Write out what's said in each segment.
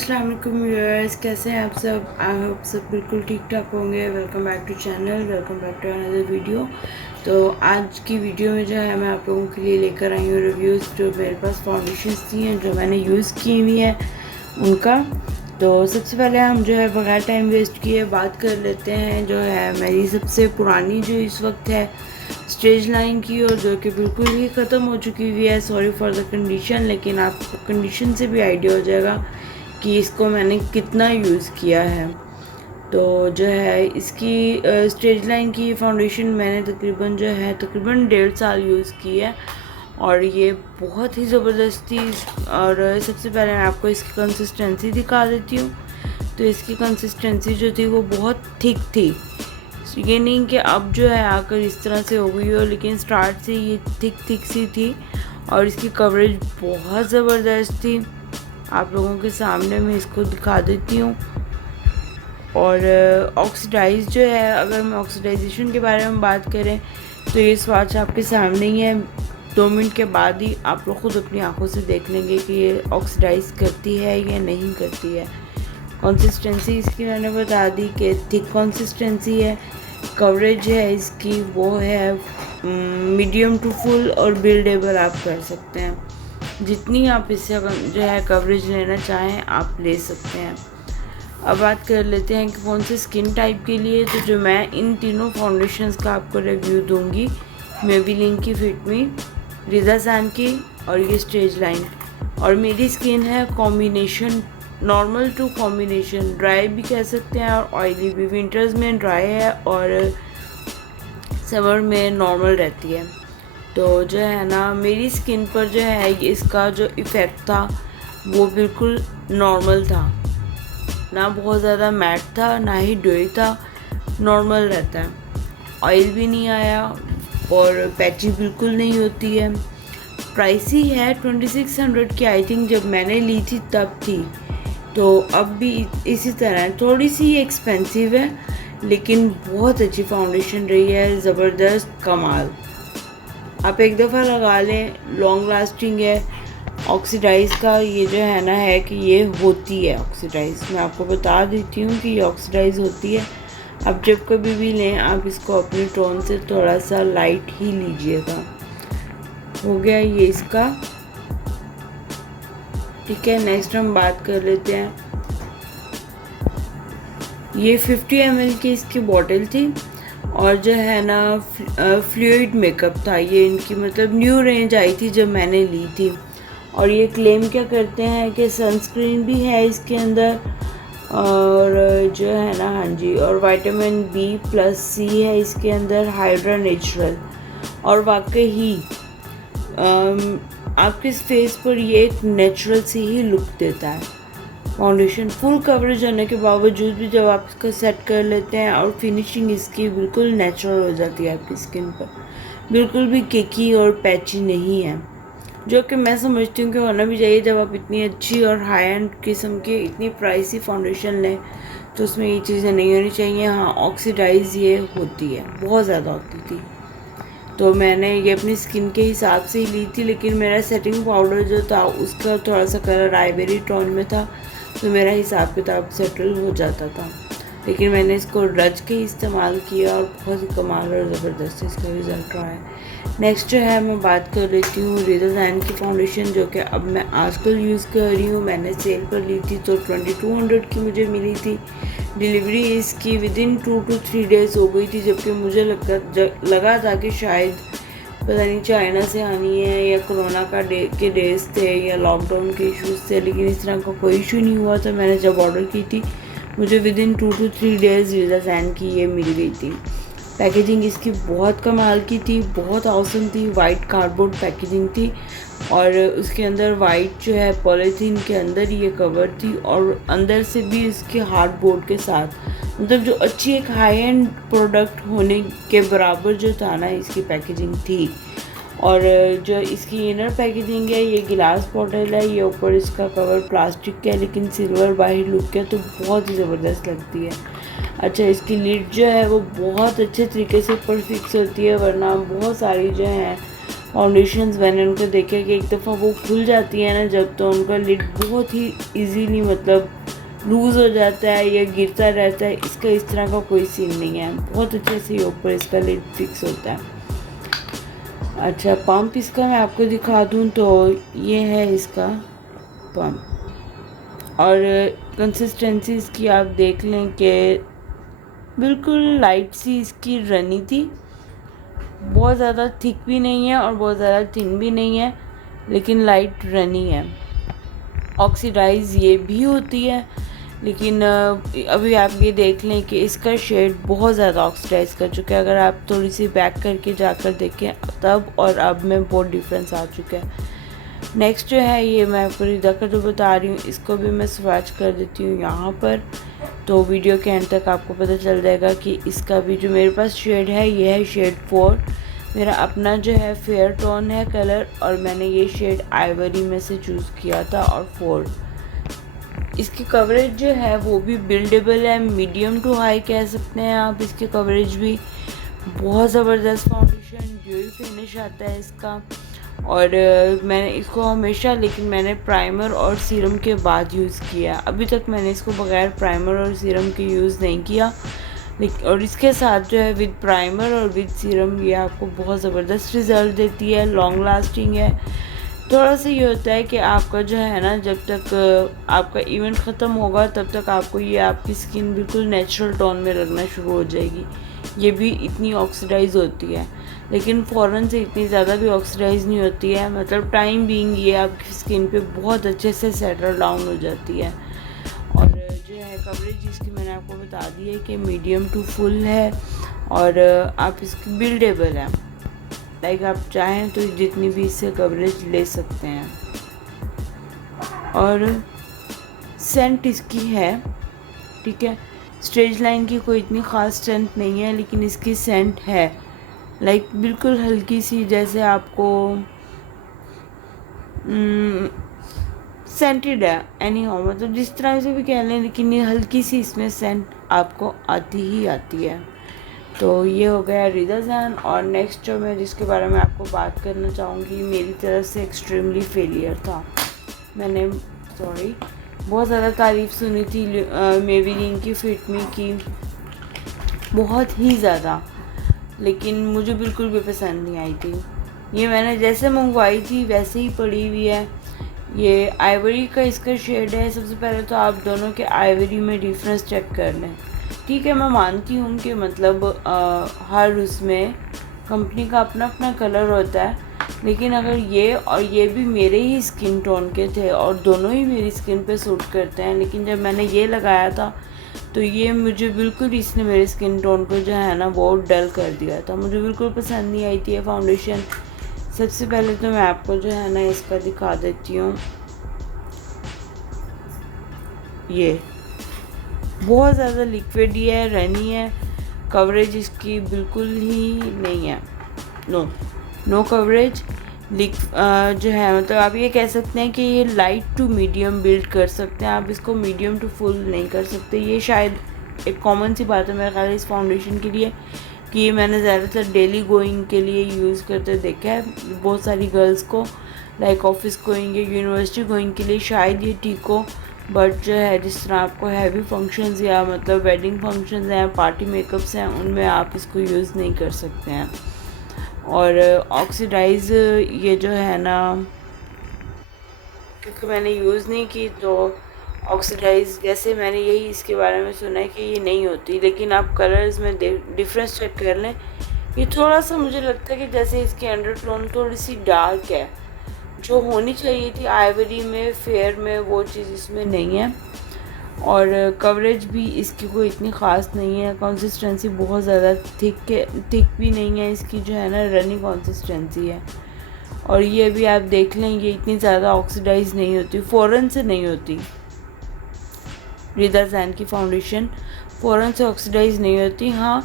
अस्सलाम वालेकुम व्यूअर्स, कैसे हैं आप सब। आई होप सब बिल्कुल ठीक ठाक होंगे। Welcome back to channel, welcome back to another video. तो आज की वीडियो में जो है मैं आप लोगों के लिए लेकर आई हूँ रिव्यूज़ जो मेरे पास फाउंडेशंस थी हैं जो मैंने यूज़ की हुई हैं उनका। तो सबसे पहले हम जो है बगैर टाइम वेस्ट किए बात कर लेते हैं जो है मेरी सबसे पुरानी जो इस वक्त है स्टेज लाइन की, और जो कि बिल्कुल ही ख़त्म हो चुकी हुई है। सॉरी फॉर द कंडीशन, लेकिन आपको कंडीशन से भी आइडिया हो जाएगा कि इसको मैंने कितना यूज़ किया है। तो जो है इसकी स्टेज लाइन की फाउंडेशन मैंने तकरीबन 1.5 साल यूज़ की है, और ये बहुत ही ज़बरदस्त थी। और सबसे पहले मैं आपको इसकी कंसिस्टेंसी दिखा देती हूँ। तो इसकी कंसिस्टेंसी जो थी वो बहुत थिक थी। ये नहीं कि अब जो है आकर इस तरह से हो गई हो, लेकिन स्टार्ट से ये थिक सी थी। और इसकी कवरेज बहुत ज़बरदस्त थी। आप लोगों के सामने मैं इसको दिखा देती हूँ। और ऑक्सीडाइज जो है, अगर मैं ऑक्सीडाइजेशन के बारे में बात करें तो ये स्वाच आपके सामने ही है। 2 मिनट के बाद ही आप लोग खुद अपनी आंखों से देख लेंगे कि ये ऑक्सीडाइज करती है या नहीं करती है। कंसिस्टेंसी इसकी मैंने बता दी कि थिक कंसिस्टेंसी है। कवरेज है इसकी वो है मीडियम टू फुल, और बिल्डेबल आप कर सकते हैं। जितनी आप इससे जो है कवरेज लेना चाहें आप ले सकते हैं। अब बात कर लेते हैं कि कौन से स्किन टाइप के लिए। तो जो मैं इन तीनों फाउंडेशंस का आपको रिव्यू दूंगी, मेबेलिन की फिट मी, रिजा सान की, और ये स्टेज लाइन। और मेरी स्किन है combination, normal to combination, dry भी कह सकते हैं और ऑयली भी। विंटर्स में ड्राई है और समर में नॉर्मल रहती है। तो जो है ना मेरी स्किन पर जो है इसका जो इफ़ेक्ट था वो बिल्कुल नॉर्मल था, ना बहुत ज़्यादा मैट था ना ही ड्राई था, नॉर्मल रहता है। ऑयल भी नहीं आया और पैची बिल्कुल नहीं होती है। प्राइसी है 2600 की, आई थिंक जब मैंने ली थी तब थी। तो अब भी इसी तरह है, थोड़ी सी एक्सपेंसिव है लेकिन बहुत अच्छी फाउंडेशन रही है, ज़बरदस्त कमाल। आप एक दफ़ा लगा लें, लॉन्ग लास्टिंग है। ऑक्सीडाइज़ का ये जो है ना है कि ये होती है ऑक्सीडाइज़, मैं आपको बता देती हूँ कि ये ऑक्सीडाइज़ होती है। अब जब कभी भी लें आप इसको अपने टोन से थोड़ा सा लाइट ही लीजिएगा। हो गया ये इसका, ठीक है। नेक्स्ट हम बात कर लेते हैं, ये 50 ml की इसकी बॉटल थी, और जो है ना फ्लूइड मेकअप था ये इनकी, मतलब न्यू रेंज आई थी जब मैंने ली थी। और ये क्लेम क्या करते हैं कि सनस्क्रीन भी है इसके अंदर, और जो है ना हाँ जी, और विटामिन B+C है इसके अंदर, हाइड्रा नेचुरल। और वाकई ही आपके फेस पर ये एक नेचुरल सी ही लुक देता है। फाउंडेशन फुल कवरेज होने के बावजूद भी जब आप इसको सेट कर लेते हैं और फिनिशिंग इसकी बिल्कुल नेचुरल हो जाती है आपकी स्किन पर, बिल्कुल भी केकी और पैची नहीं है, जो कि मैं समझती हूँ कि होना भी चाहिए। जब आप इतनी अच्छी और हाई एंड किस्म की इतनी प्राइसी फाउंडेशन लें तो उसमें ये चीज़ें नहीं होनी चाहिए। हाँ, ऑक्सीडाइज ये होती है, बहुत ज़्यादा होती थी। तो मैंने ये अपनी स्किन के हिसाब से ही ली थी, लेकिन मेरा सेटिंग पाउडर जो था उसका थोड़ा सा कलर आइवरी टोन में था, तो मेरा हिसाब किताब सेटल हो जाता था। लेकिन मैंने इसको रच के इस्तेमाल किया और बहुत ही कमाल और ज़बरदस्त इसका रिज़ल्ट रहा है। नेक्स्ट जो है मैं बात कर लेती हूँ रिजा सान की फाउंडेशन, जो कि अब मैं आजकल यूज़ कर रही हूँ। मैंने सेल पर ली थी तो 2200 की मुझे मिली थी। डिलीवरी इसकी विदिन 2 to 3 डेज़ हो गई थी, जबकि मुझे लगा था कि शायद पता नहीं चाइना से आनी है या कोरोना के डेज थे या लॉकडाउन के इश्यूज़ थे, लेकिन इस तरह का कोई इशू नहीं हुआ था। मैंने जब ऑर्डर की थी मुझे विदिन 2 to 3 डेज़ रिजा सान की ये मिल गई थी। पैकेजिंग इसकी बहुत कमाल की थी, बहुत औसम थी। वाइट कार्डबोर्ड पैकेजिंग थी, और उसके अंदर वाइट जो है पॉलीथीन के अंदर ये कवर थी, और अंदर से भी इसके हार्डबोर्ड के साथ, मतलब जो अच्छी एक हाई एंड प्रोडक्ट होने के बराबर जो था ना इसकी पैकेजिंग थी। और जो इसकी इनर पैकेजिंग है ये गिलास बॉटल है, ये ऊपर इसका कवर प्लास्टिक का है लेकिन सिल्वर बाहर लुक है, तो बहुत ही ज़बरदस्त लगती है। अच्छा, इसकी लिड जो है वो बहुत अच्छे तरीके से ऊपर फिक्स होती है, वरना बहुत सारी जो हैं फाउंडेशंस मैंने उनको देखा कि एक दफ़ा वो खुल जाती है ना जब, तो उनका लिड बहुत ही इजीली मतलब लूज़ हो जाता है या गिरता रहता है। इसका इस तरह का कोई सीन नहीं है, बहुत अच्छे से ऊपर इसका लिड फिक्स होता है। अच्छा, पंप इसका मैं आपको दिखा दूँ तो ये है इसका पंप, और कंसिस्टेंसी इसकी आप देख लें कि बिल्कुल लाइट सी इसकी रनी थी, बहुत ज़्यादा थिक भी नहीं है और बहुत ज़्यादा थिन भी नहीं है, लेकिन लाइट रनी है। ऑक्सीडाइज ये भी होती है, लेकिन अभी आप ये देख लें कि इसका शेड बहुत ज़्यादा ऑक्सीडाइज कर चुका है। अगर आप थोड़ी सी बैक करके जाकर देखें तब और अब में बहुत डिफरेंस आ चुका है। नेक्स्ट जो है ये मैं आपको रिदा का जो बता रही हूँ, इसको भी मैं स्वैच कर देती हूँ यहाँ पर, तो वीडियो के एंड तक आपको पता चल जाएगा कि इसका भी जो मेरे पास शेड है ये है शेड 4। मेरा अपना जो है फेयर टोन है कलर, और मैंने ये शेड आइवरी में से चूज़ किया था। और 4 इसकी कवरेज जो है वो भी बिल्डेबल है, मीडियम टू हाई कह सकते हैं आप। इसकी कवरेज भी बहुत ज़बरदस्त फाउंडेशन ड्यूल फिनिश आता है इसका। और मैंने इसको हमेशा, लेकिन मैंने प्राइमर और सीरम के बाद यूज़ किया। अभी तक मैंने इसको बगैर प्राइमर और सीरम के यूज़ नहीं किया, लेकिन और इसके साथ जो है विद प्राइमर और विद सीरम ये आपको बहुत ज़बरदस्त रिज़ल्ट देती है, लॉन्ग लास्टिंग है। थोड़ा सा ये होता है कि आपका जो है ना, जब तक आपका इवेंट ख़त्म होगा तब तक आपको ये आपकी स्किन बिल्कुल नेचुरल टोन में लगना शुरू हो जाएगी। ये भी इतनी ऑक्सीडाइज होती है, लेकिन फ़ौरन से इतनी ज़्यादा भी ऑक्सीडाइज नहीं होती है। मतलब टाइम बीइंग ये आपकी स्किन पे बहुत अच्छे से सेटल डाउन हो जाती है। और जो है कवरेज इसकी मैंने आपको बता दी है कि मीडियम टू फुल है, और आप इसकी बिल्डेबल है, लाइक आप चाहें तो जितनी भी इससे कवरेज ले सकते हैं। और सेंट इसकी है, ठीक है, स्टेज लाइन की कोई इतनी ख़ास सेंट नहीं है, लेकिन इसकी सेंट है, लाइक बिल्कुल हल्की सी, जैसे आपको सेंटेड है एनी हो, मतलब जिस तरह से भी कह लें, लेकिन ये हल्की सी इसमें सेंट आपको आती ही आती है। तो ये हो गया रिदा जान। और नेक्स्ट जो मैं जिसके बारे में आपको बात करना चाहूँगी, मेरी तरफ से एक्सट्रीमली फेलियर था। मैंने बहुत ज़्यादा तारीफ़ सुनी थी मेबेलिन की फिट मी की, बहुत ही ज़्यादा, लेकिन मुझे बिल्कुल भी पसंद नहीं आई थी। ये मैंने जैसे मंगवाई थी वैसे ही पड़ी हुई है। ये आइवरी का इसका शेड है। सबसे पहले तो आप दोनों के आइवरी में डिफरेंस चेक कर लें। ठीक है, मैं मानती हूँ कि मतलब हर उसमें कंपनी का अपना अपना कलर होता है, लेकिन अगर ये और ये भी मेरे ही स्किन टोन के थे और दोनों ही मेरी स्किन पे सूट करते हैं, लेकिन जब मैंने ये लगाया था तो ये मुझे बिल्कुल, इसने मेरे स्किन टोन को जो है ना वो डल कर दिया था। मुझे बिल्कुल पसंद नहीं आई थी ये फाउंडेशन। सबसे पहले तो मैं आपको जो है ना इसका दिखा देती हूँ। ये बहुत ज़्यादा लिक्विड है, रनी है, कवरेज इसकी बिल्कुल ही नहीं है, नो कवरेज। जो है मतलब आप ये कह सकते हैं कि ये लाइट टू मीडियम बिल्ड कर सकते हैं, आप इसको मीडियम टू फुल नहीं कर सकते। ये शायद एक कॉमन सी बात है मेरे ख्याल इस फाउंडेशन के लिए, कि ये मैंने ज़्यादातर डेली गोइंग के लिए यूज़ करते देखा है बहुत सारी गर्ल्स को, लाइक ऑफिस गोइंग या यूनिवर्सिटी गोइंग के लिए शायद ये ठीक हो। बट जो है जिस तरह आपको हैवी फंक्शंस या मतलब वेडिंग फंक्शंस हैं, पार्टी मेकअप्स हैं, उनमें आप इसको यूज़ नहीं कर सकते हैं। और ऑक्सीडाइज ये जो है ना, क्योंकि मैंने यूज़ नहीं की तो ऑक्सीडाइज, जैसे मैंने यही इसके बारे में सुना है कि ये नहीं होती, लेकिन आप कलर्स में डिफरेंस चेक कर लें। ये थोड़ा सा मुझे लगता है कि जैसे इसकी अंडरटोन थोड़ी सी डार्क है, जो होनी चाहिए थी आइवरी में, फेयर में, वो चीज़ इसमें नहीं है। और कवरेज भी इसकी कोई इतनी ख़ास नहीं है। कंसिस्टेंसी बहुत ज़्यादा थिक भी नहीं है इसकी, जो है ना रनी कंसिस्टेंसी है। और ये भी आप देख लें, ये इतनी ज़्यादा ऑक्सीडाइज नहीं होती, फ़ौरन से नहीं होती। रिदा जैन की फाउंडेशन फ़ौरन से ऑक्सीडाइज नहीं होती। हाँ,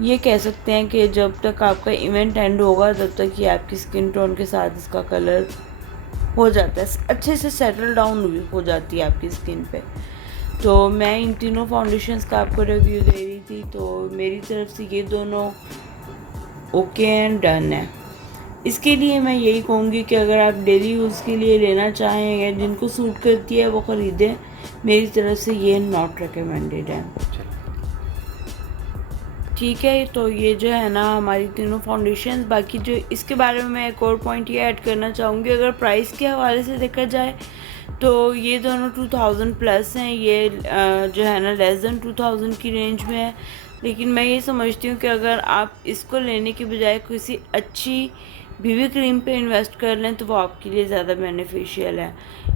ये कह सकते हैं कि जब तक आपका इवेंट एंड होगा तब तक ये आपकी स्किन टोन के साथ इसका कलर हो जाता है, अच्छे से सेटल डाउन हो जाती है आपकी स्किन पे। तो मैं इन तीनों फाउंडेशंस का आपको रिव्यू दे रही थी, तो मेरी तरफ से ये दोनों ओके एंड डन है। इसके लिए मैं यही कहूँगी कि अगर आप डेली यूज़ के लिए लेना चाहें या जिनको सूट करती है वो ख़रीदें। मेरी तरफ से ये नॉट रिकमेंडेड है। ठीक है, तो ये जो है ना हमारी तीनों फाउंडेशन। बाकी जो इसके बारे में मैं एक और पॉइंट ये ऐड करना चाहूँगी, अगर प्राइस के हवाले से देखा जाए तो ये दोनों 2000 प्लस हैं। ये जो है ना लेस देन 2000 की रेंज में है। लेकिन मैं ये समझती हूँ कि अगर आप इसको लेने के बजाय किसी अच्छी बीबी क्रीम पे इन्वेस्ट कर लें तो वो आपके लिए ज़्यादा बेनिफिशियल है।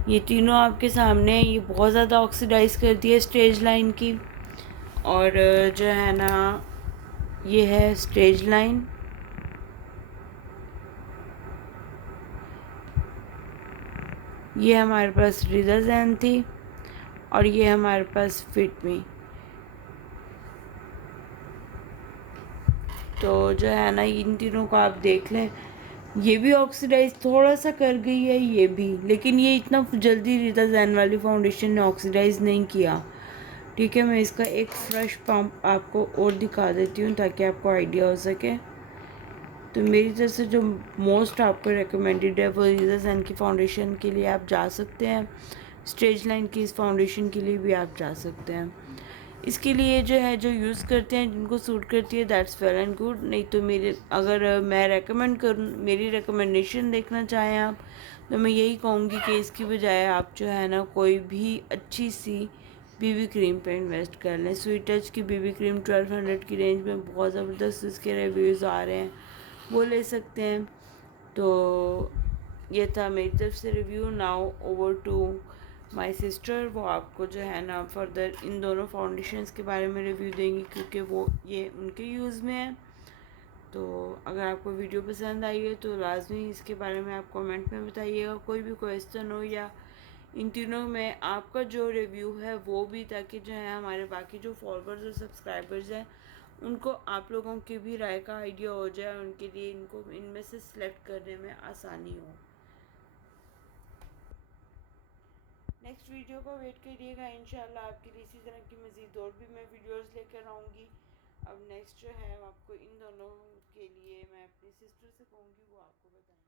ये तीनों आपके सामने हैं। ये बहुत ज़्यादा ऑक्सीडाइज़ करती है स्टेज लाइन की। और जो है ना ये है स्टेज लाइन, ये हमारे पास रिदा जैन थी, और ये हमारे पास फिट मी। तो जो है ना इन तीनों को आप देख लें, ये भी ऑक्सीडाइज थोड़ा सा कर गई है ये भी, लेकिन ये इतना जल्दी रिदा जैन वाली फाउंडेशन ने ऑक्सीडाइज नहीं किया। ठीक है, मैं इसका एक फ्रेश पंप आपको और दिखा देती हूँ ताकि आपको आइडिया हो सके। तो मेरी तरफ से जो मोस्ट आपको रिकमेंडेड है वो रिदा जैन की फाउंडेशन के लिए आप जा सकते हैं। स्टेज लाइन की इस फाउंडेशन के लिए भी आप जा सकते हैं। इसके लिए जो है जो यूज़ करते हैं जिनको सूट करती है दैट्स वेल एंड गुड। नहीं तो मेरे अगर मैं रेकमेंड करूँ, मेरी रिकमेंडेशन देखना चाहें आप, तो मैं यही कहूँगी कि इसकी बजाय आप जो है ना कोई भी अच्छी सी बीबी क्रीम पे इन्वेस्ट कर लें। स्वीट टच की बीबी क्रीम 1200 की रेंज में बहुत ज़बरदस्त इसके रिव्यूज़ आ रहे हैं, वो ले सकते हैं। तो ये था मेरी तरफ से review. Now over to my sister, वो आपको जो है ना फर्दर इन दोनों फाउंडेशंस के बारे में रिव्यू देंगी क्योंकि वो ये उनके यूज़ में है। तो अगर आपको वीडियो पसंद आई है तो लाजमी इसके बारे में आप कमेंट में बताइएगा, कोई भी क्वेश्चन हो या इन तीनों में आपका जो रिव्यू है वो भी, ताकि जो है हमारे बाकी जो फॉलोअर्स और सब्सक्राइबर्स हैं उनको आप लोगों की भी राय का आइडिया हो जाए, उनके लिए इनको इनमें से सिलेक्ट करने में आसानी हो। नेक्स्ट वीडियो को वेट करिएगा, इंशाल्लाह आपके लिए इसी तरह की मज़ीद और भी मैं वीडियोस लेकर आऊँगी। अब नेक्स्ट जो है आपको इन दोनों के लिए मैं अपनी सिस्टर से कहूँगी वो आपको बताएंगी।